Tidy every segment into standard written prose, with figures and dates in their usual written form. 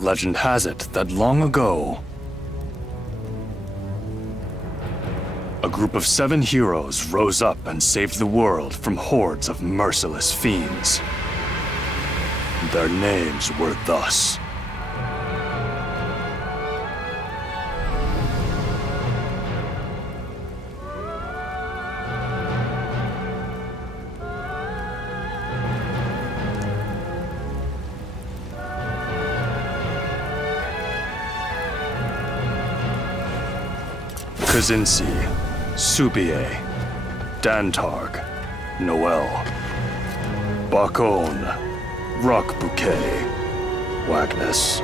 Legend has it that long ago, a group of 7 heroes rose up and saved the world from hordes of merciless fiends. Their names were thus: Kazinsi, Subier, Dantarg, Noel, Bakon, Rock Bouquet, Wagnus.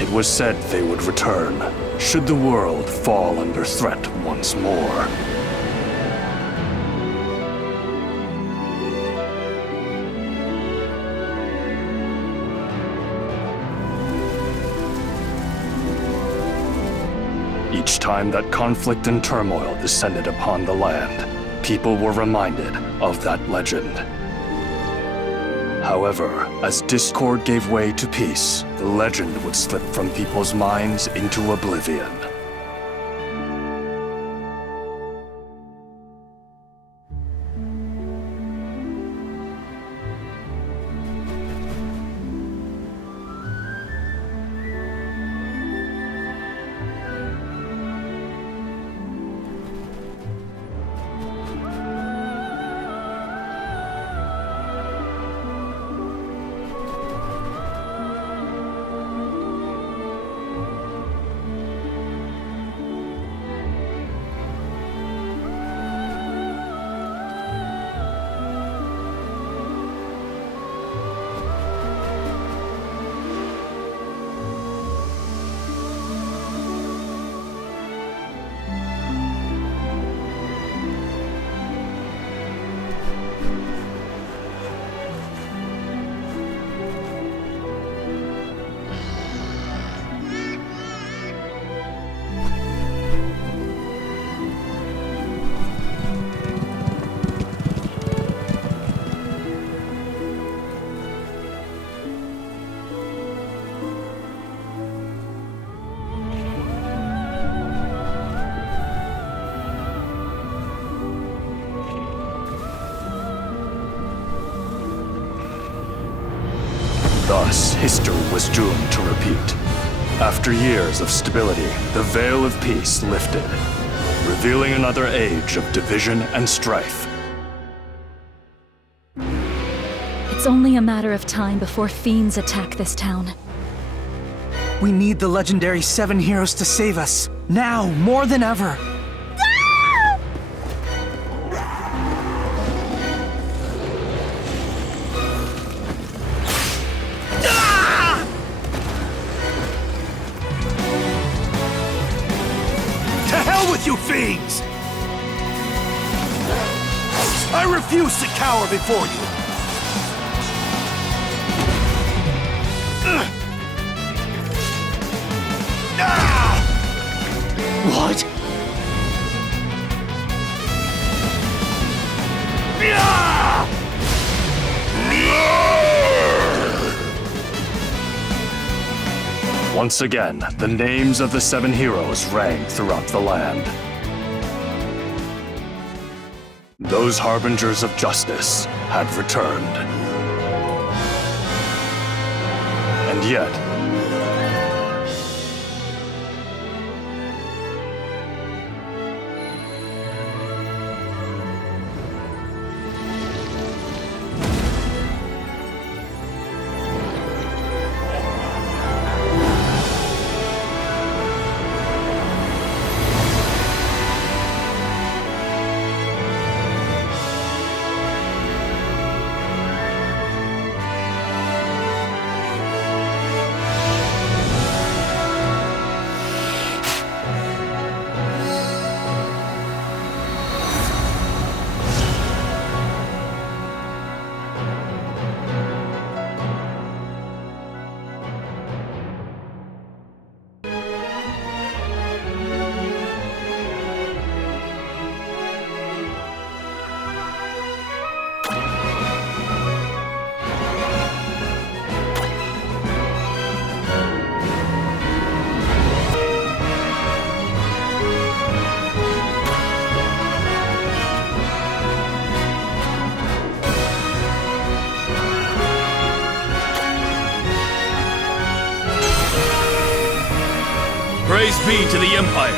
It was said they would return, should the world fall under threat once more. Each time that conflict and turmoil descended upon the land, people were reminded of that legend. However, as discord gave way to peace, the legend would slip from people's minds into oblivion. Thus, history was doomed to repeat. After years of stability, the veil of peace lifted, revealing another age of division and strife. It's only a matter of time before fiends attack this town. We need the legendary 7 heroes to save us. Now, more than ever. You fiends! I refuse to cower before you! What? Once again, the names of the 7 heroes rang throughout the land. Those harbingers of justice had returned. And yet, Praise be to the Empire!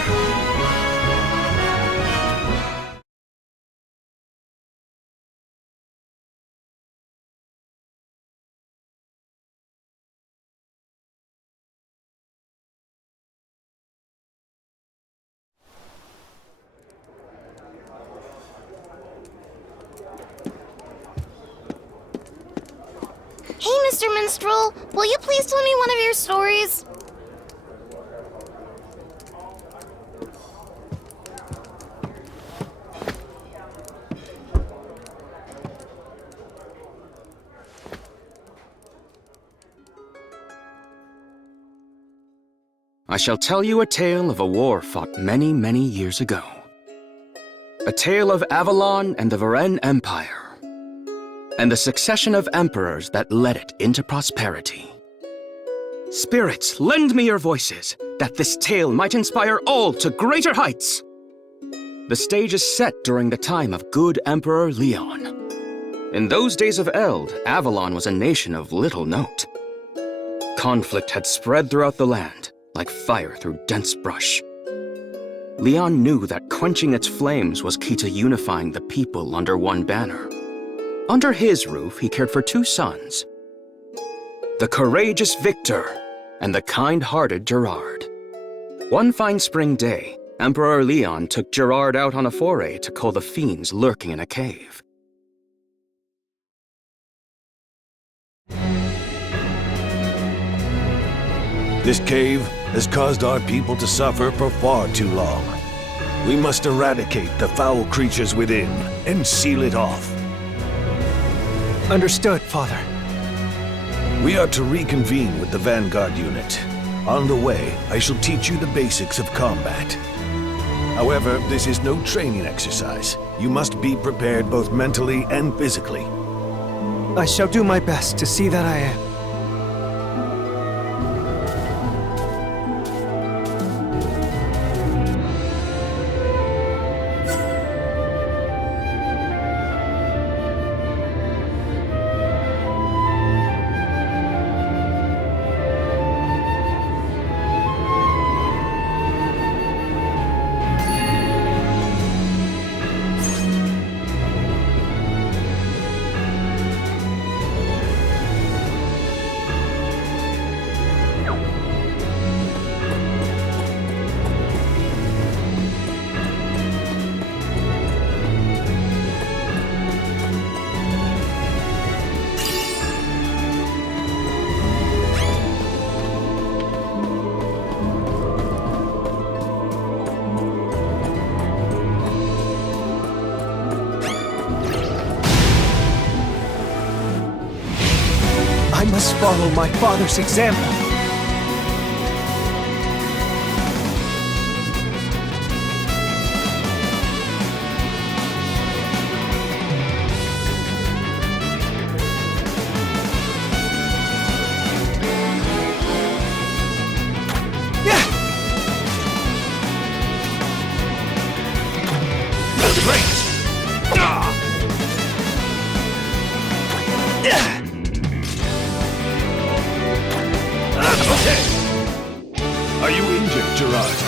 Hey, Mr. Minstrel, will you please tell me one of your stories? I shall tell you a tale of a war fought many, many years ago. A tale of Avalon and the Varennes Empire, and the succession of emperors that led it into prosperity. Spirits, lend me your voices, that this tale might inspire all to greater heights! The stage is set during the time of good Emperor Leon. In those days of Eld, Avalon was a nation of little note. Conflict had spread throughout the land, like fire through dense brush. Leon knew that quenching its flames was key to unifying the people under one banner. Under his roof, he cared for two sons, the courageous Victor and the kind-hearted Gerard. One fine spring day, Emperor Leon took Gerard out on a foray to cull the fiends lurking in a cave. This cave has caused our people to suffer for far too long. We must eradicate the foul creatures within and seal it off. Understood, Father. We are to reconvene with the Vanguard unit. On the way, I shall teach you the basics of combat. However, this is no training exercise. You must be prepared both mentally and physically. I shall do my best to see that I am. I must follow my father's example. Are you injured, Gerard?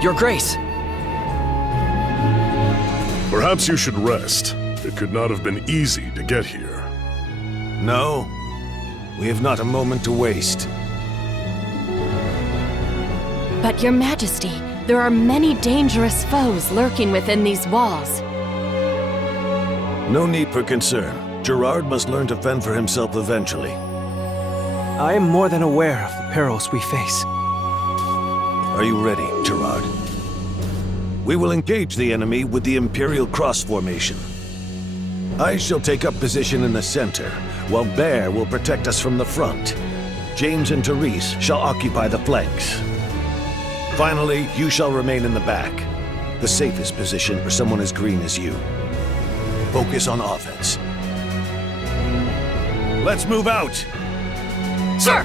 Your Grace! Perhaps you should rest. It could not have been easy to get here. No. We have not a moment to waste. But Your Majesty, there are many dangerous foes lurking within these walls. No need for concern. Gerard must learn to fend for himself eventually. I am more than aware of the perils we face. Are you ready, Gerard? We will engage the enemy with the Imperial Cross formation. I shall take up position in the center, while Bear will protect us from the front. James and Therese shall occupy the flanks. Finally, you shall remain in the back, the safest position for someone as green as you. Focus on offense. Let's move out! Sir!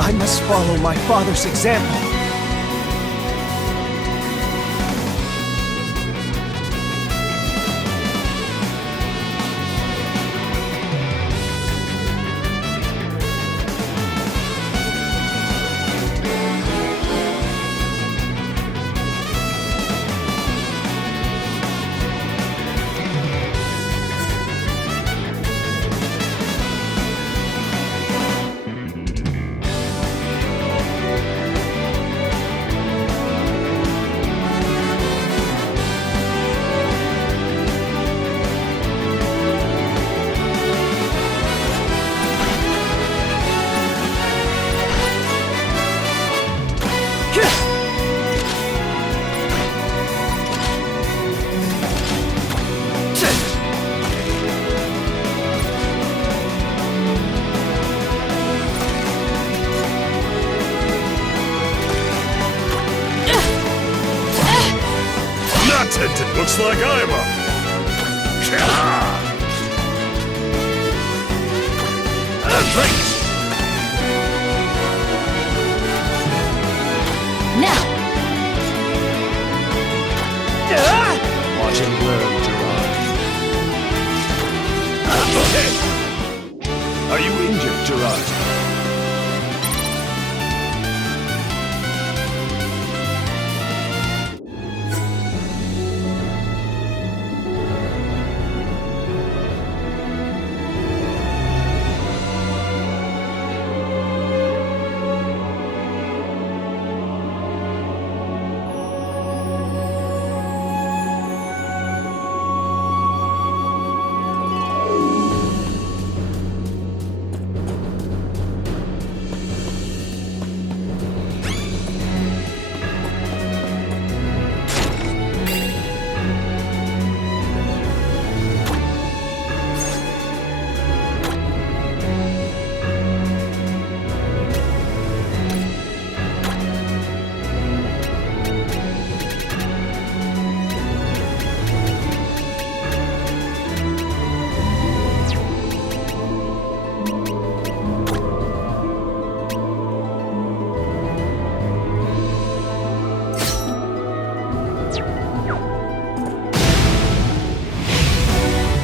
I must follow my father's example. Looks like I'm up. Now! Watch and learn, Gerard. Are you injured, Gerard?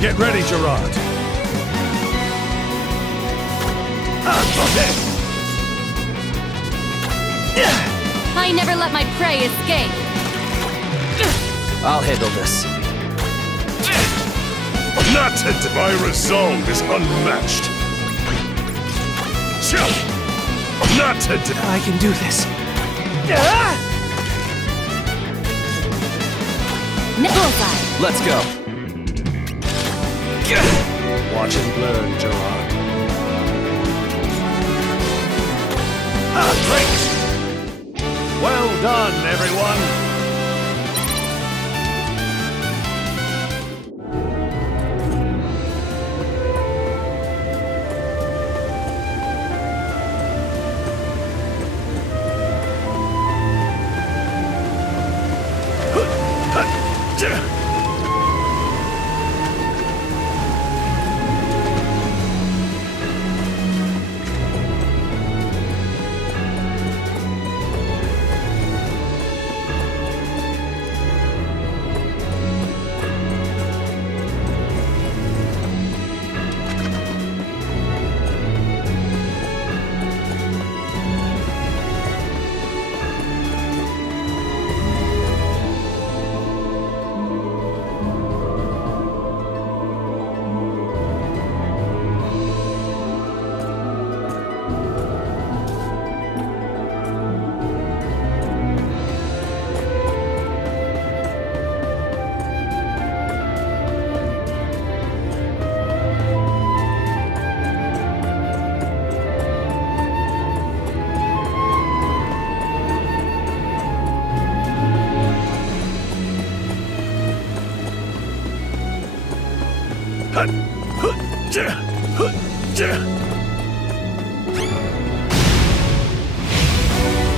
Get ready, Gerard. I never let my prey escape. I'll handle this. Not today! My resolve is unmatched! Not today! I can do this. Bullseye. Let's go. Watch and learn, Gerard. Great! Well done, everyone!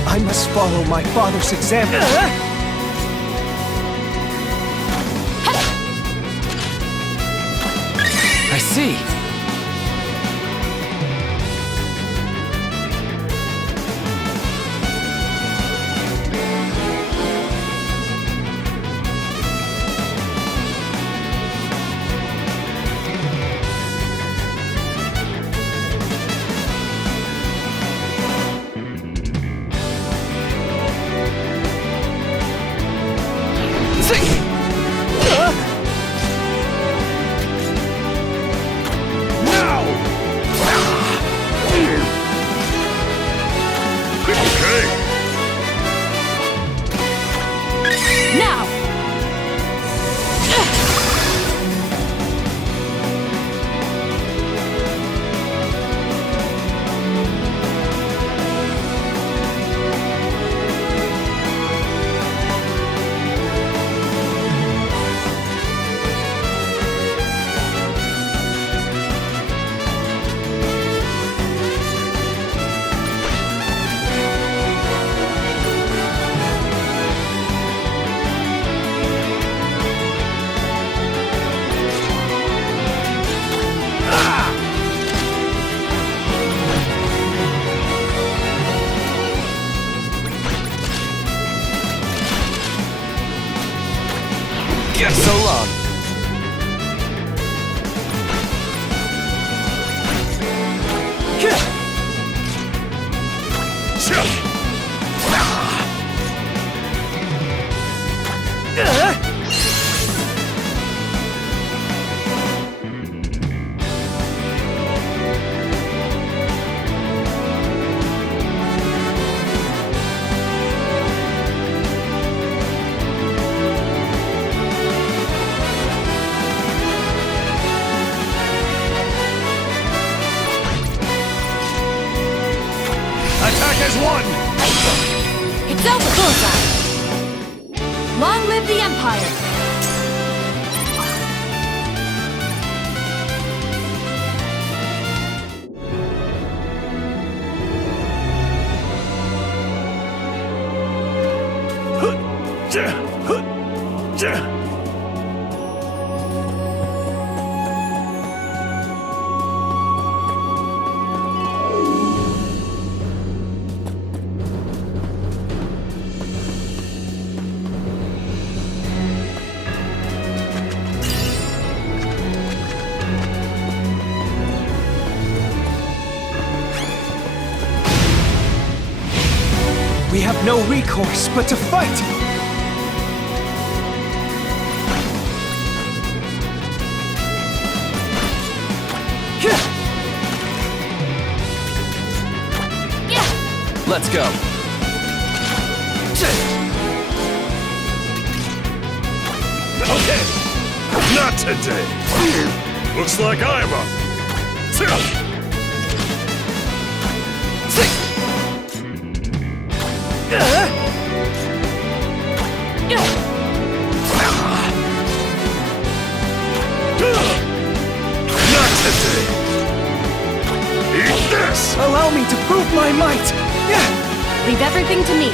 I must follow my father's example. I see. Now! So long. Attack as one! It's over, Bullseye! Long live the Empire! We have no recourse but to fight! Let's go. Okay, not today. Looks like I'm up. Not today. Eat this. Allow me to prove my might! Leave everything to me.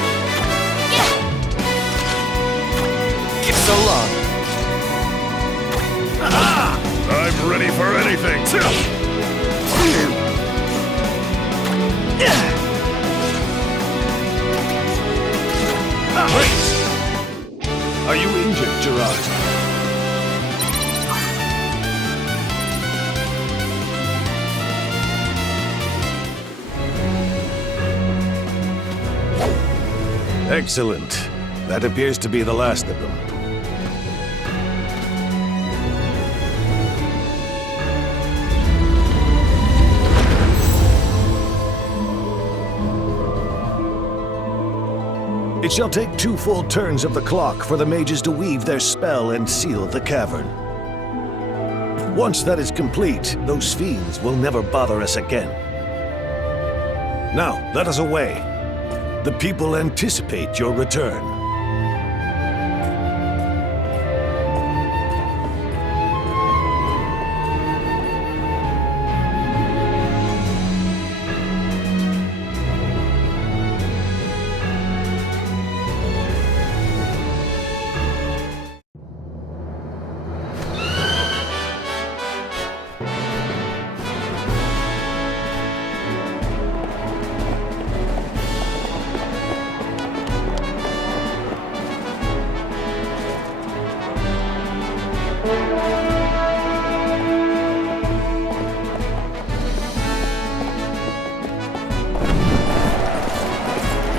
So long. I'm ready for anything. Wait! Are you injured, Gerard? Excellent. That appears to be the last of them. It shall take 2 full turns of the clock for the mages to weave their spell and seal the cavern. Once that is complete, those fiends will never bother us again. Now, let us away. The people anticipate your return.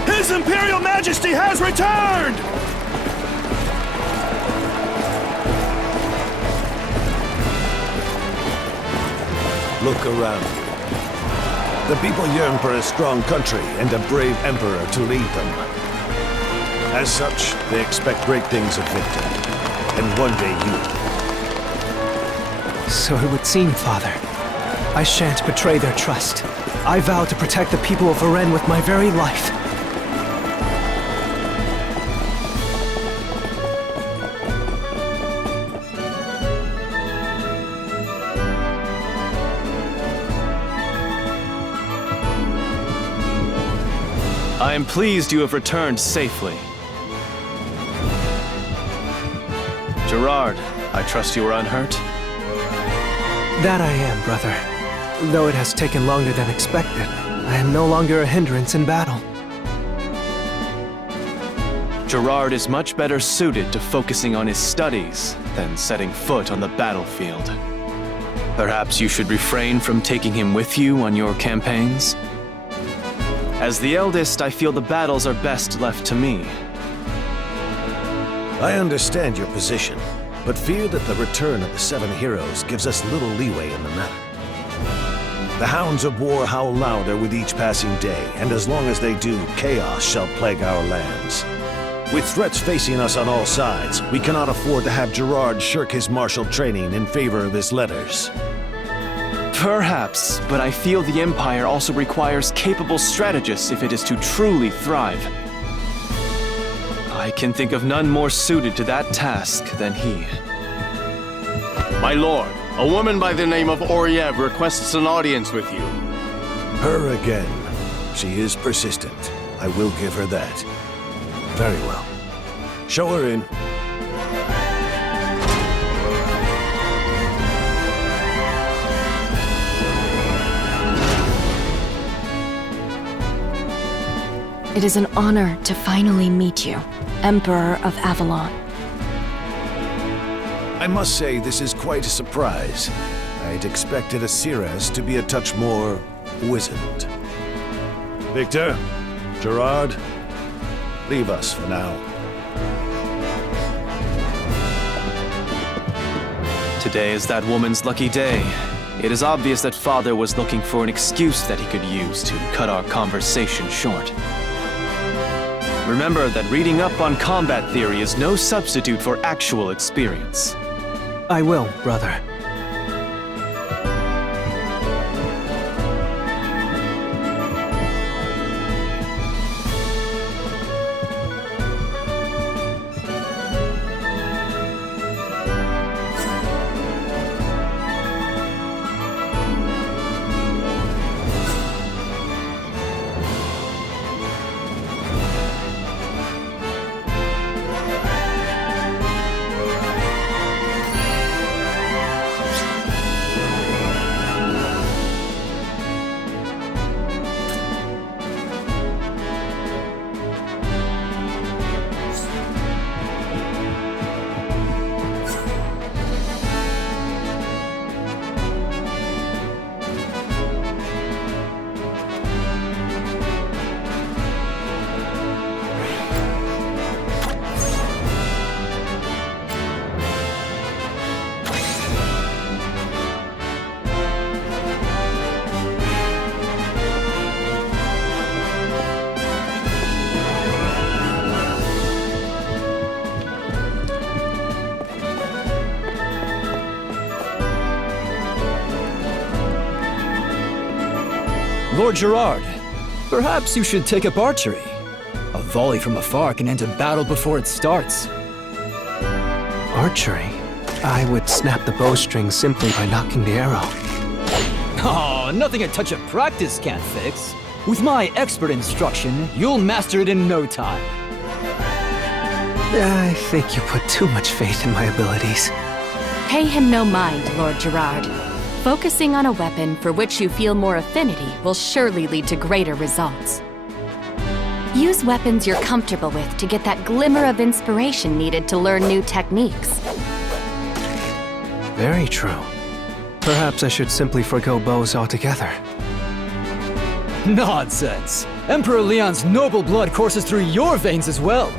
His Imperial Majesty has returned! Look around you. The people yearn for a strong country and a brave emperor to lead them. As such, they expect great things of Victor. And one day you. So it would seem, Father. I shan't betray their trust. I vow to protect the people of Varennes with my very life. I am pleased you have returned safely. Gerard, I trust you are unhurt? That I am, brother. Though it has taken longer than expected, I am no longer a hindrance in battle. Gerard is much better suited to focusing on his studies than setting foot on the battlefield. Perhaps you should refrain from taking him with you on your campaigns? As the eldest, I feel the battles are best left to me. I understand your position, but fear that the return of the 7 heroes gives us little leeway in the matter. The hounds of war howl louder with each passing day, and as long as they do, chaos shall plague our lands. With threats facing us on all sides, we cannot afford to have Gerard shirk his martial training in favor of his letters. Perhaps, but I feel the Empire also requires capable strategists if it is to truly thrive. I can think of none more suited to that task than he. My lord, a woman by the name of Oriev requests an audience with you. Her again. She is persistent. I will give her that. Very well. Show her in. It is an honor to finally meet you, Emperor of Avalon. I must say this is quite a surprise. I'd expected Asiras to be a touch more wizened. Victor, Gerard, leave us for now. Today is that woman's lucky day. It is obvious that Father was looking for an excuse that he could use to cut our conversation short. Remember that reading up on combat theory is no substitute for actual experience. I will, brother. Lord Gerard, perhaps you should take up archery. A volley from afar can end a battle before it starts. Archery? I would snap the bowstring simply by knocking the arrow. Oh, nothing a touch of practice can't fix. With my expert instruction, you'll master it in no time. I think you put too much faith in my abilities. Pay him no mind, Lord Gerard. Focusing on a weapon for which you feel more affinity will surely lead to greater results. Use weapons you're comfortable with to get that glimmer of inspiration needed to learn new techniques. Very true. Perhaps I should simply forgo bows altogether. Nonsense! Emperor Leon's noble blood courses through your veins as well.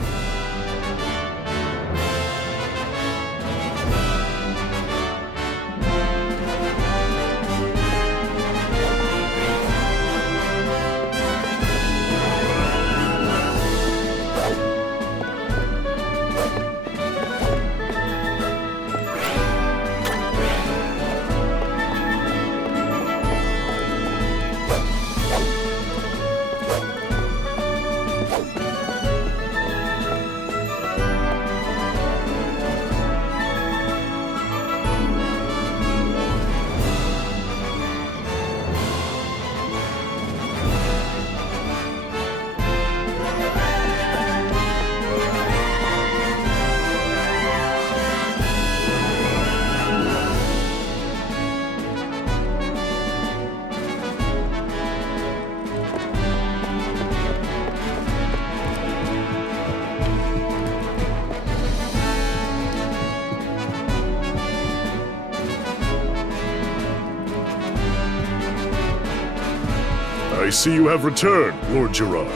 I see you have returned, Lord Gerard.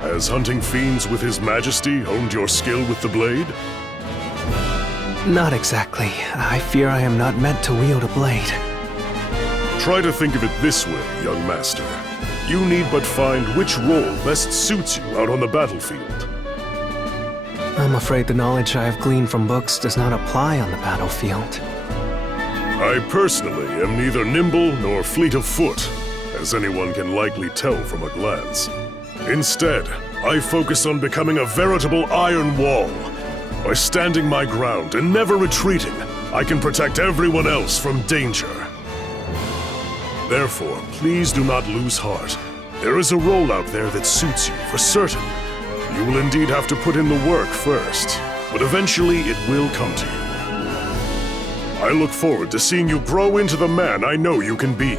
Has hunting fiends with His Majesty honed your skill with the blade? Not exactly. I fear I am not meant to wield a blade. Try to think of it this way, young master. You need but find which role best suits you out on the battlefield. I'm afraid the knowledge I have gleaned from books does not apply on the battlefield. I personally am neither nimble nor fleet of foot, as anyone can likely tell from a glance. Instead, I focus on becoming a veritable iron wall. By standing my ground and never retreating, I can protect everyone else from danger. Therefore, please do not lose heart. There is a role out there that suits you for certain. You will indeed have to put in the work first, but eventually it will come to you. I look forward to seeing you grow into the man I know you can be.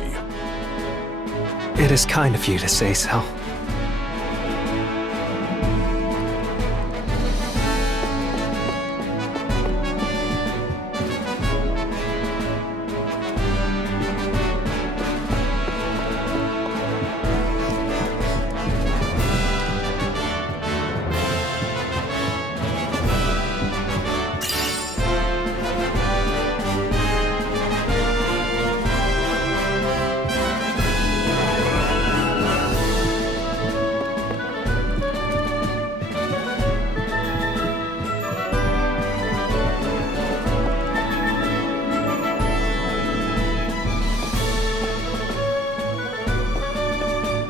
It is kind of you to say so.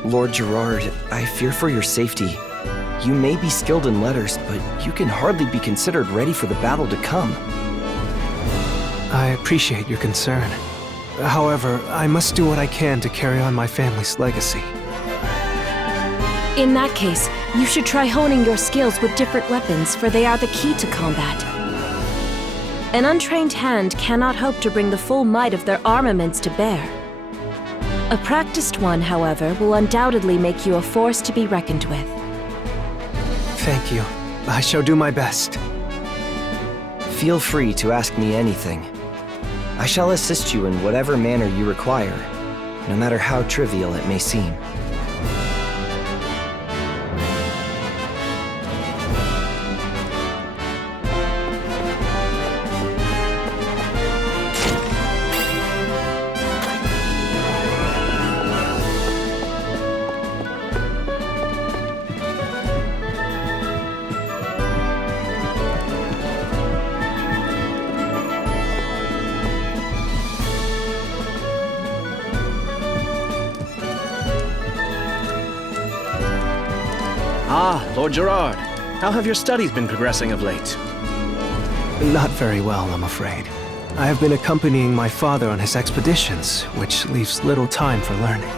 Lord Gerard, I fear for your safety. You may be skilled in letters, but you can hardly be considered ready for the battle to come. I appreciate your concern. However, I must do what I can to carry on my family's legacy. In that case, you should try honing your skills with different weapons, for they are the key to combat. An untrained hand cannot hope to bring the full might of their armaments to bear. A practiced one, however, will undoubtedly make you a force to be reckoned with. Thank you. I shall do my best. Feel free to ask me anything. I shall assist you in whatever manner you require, no matter how trivial it may seem. Ah, Lord Gerard. How have your studies been progressing of late? Not very well, I'm afraid. I have been accompanying my father on his expeditions, which leaves little time for learning.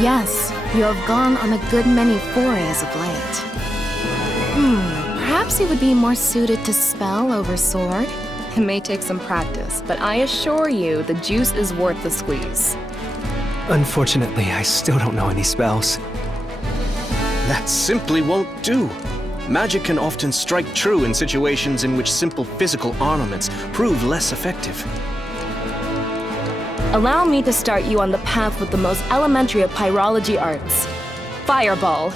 Yes, you have gone on a good many forays of late. Perhaps you would be more suited to spell over sword? It may take some practice, but I assure you the juice is worth the squeeze. Unfortunately, I still don't know any spells. That simply won't do. Magic can often strike true in situations in which simple physical armaments prove less effective. Allow me to start you on the path with the most elementary of pyrology arts. Fireball.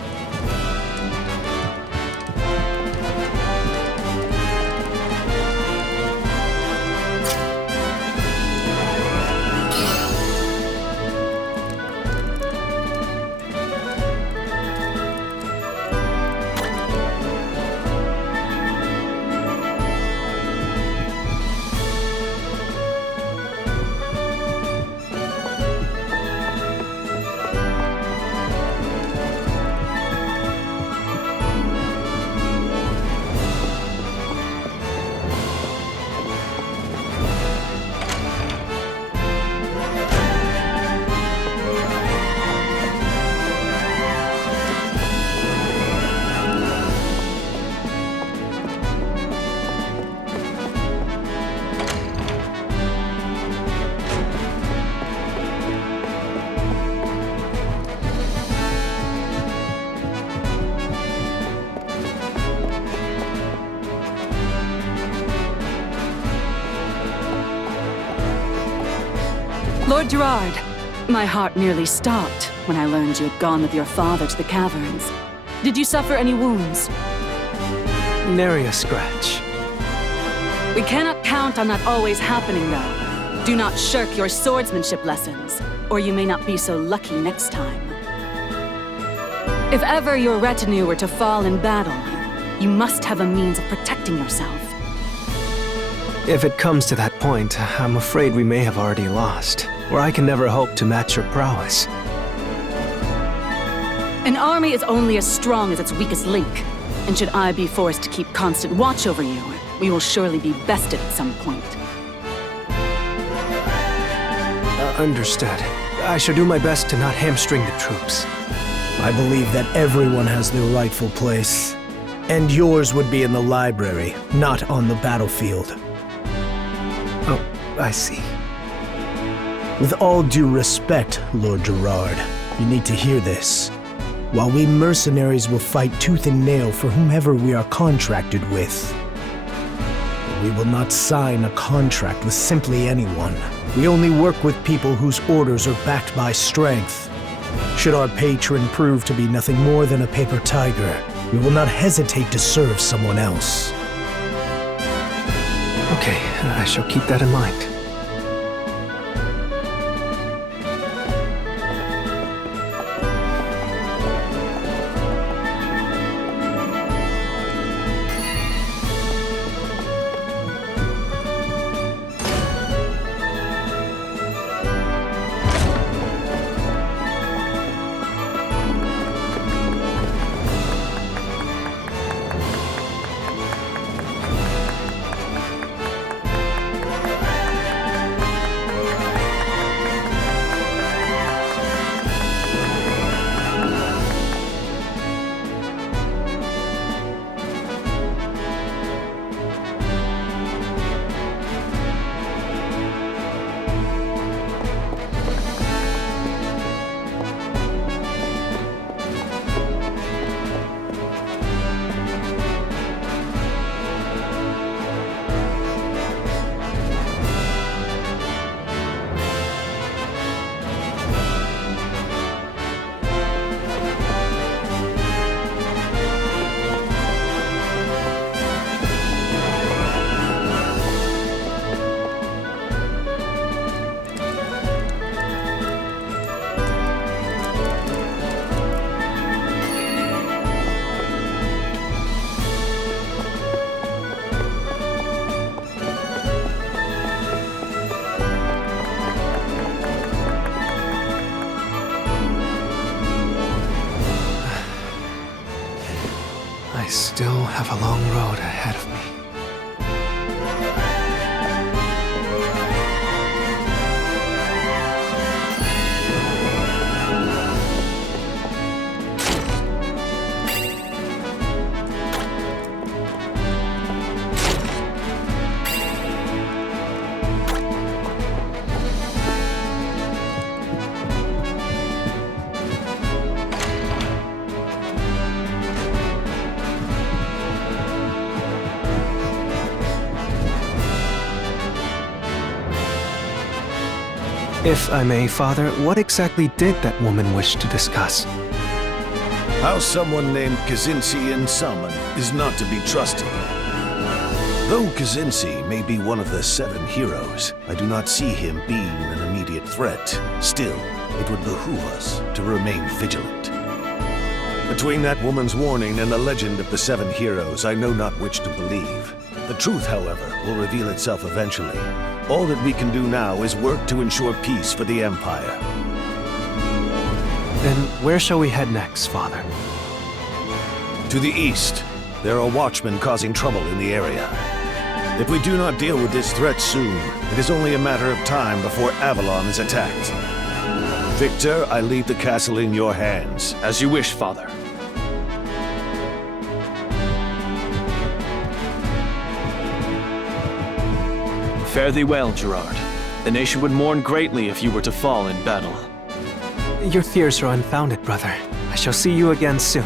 Lord Gerard, my heart nearly stopped when I learned you had gone with your father to the caverns. Did you suffer any wounds? Nary a scratch. We cannot count on that always happening, though. Do not shirk your swordsmanship lessons, or you may not be so lucky next time. If ever your retinue were to fall in battle, you must have a means of protecting yourself. If it comes to that point, I'm afraid we may have already lost, or I can never hope to match your prowess. An army is only as strong as its weakest link, and should I be forced to keep constant watch over you, we will surely be bested at some point. Understood. I shall do my best to not hamstring the troops. I believe that everyone has their rightful place. And yours would be in the library, not on the battlefield. Oh, I see. With all due respect, Lord Gerard, you need to hear this. While we mercenaries will fight tooth and nail for whomever we are contracted with, we will not sign a contract with simply anyone. We only work with people whose orders are backed by strength. Should our patron prove to be nothing more than a paper tiger, we will not hesitate to serve someone else. Okay, I shall keep that in mind. I still have a long road ahead of me. If I may, Father, what exactly did that woman wish to discuss? How someone named Kazinsi summoned is not to be trusted. Though Kazinsi may be one of the 7 heroes, I do not see him being an immediate threat. Still, it would behoove us to remain vigilant. Between that woman's warning and the legend of the 7 heroes, I know not which to believe. The truth, however, will reveal itself eventually. All that we can do now is work to ensure peace for the Empire. Then where shall we head next, Father? To the east. There are watchmen causing trouble in the area. If we do not deal with this threat soon, it is only a matter of time before Avalon is attacked. Victor, I leave the castle in your hands. As you wish, Father. Fare thee well, Gerard. The nation would mourn greatly if you were to fall in battle. Your fears are unfounded, brother. I shall see you again soon.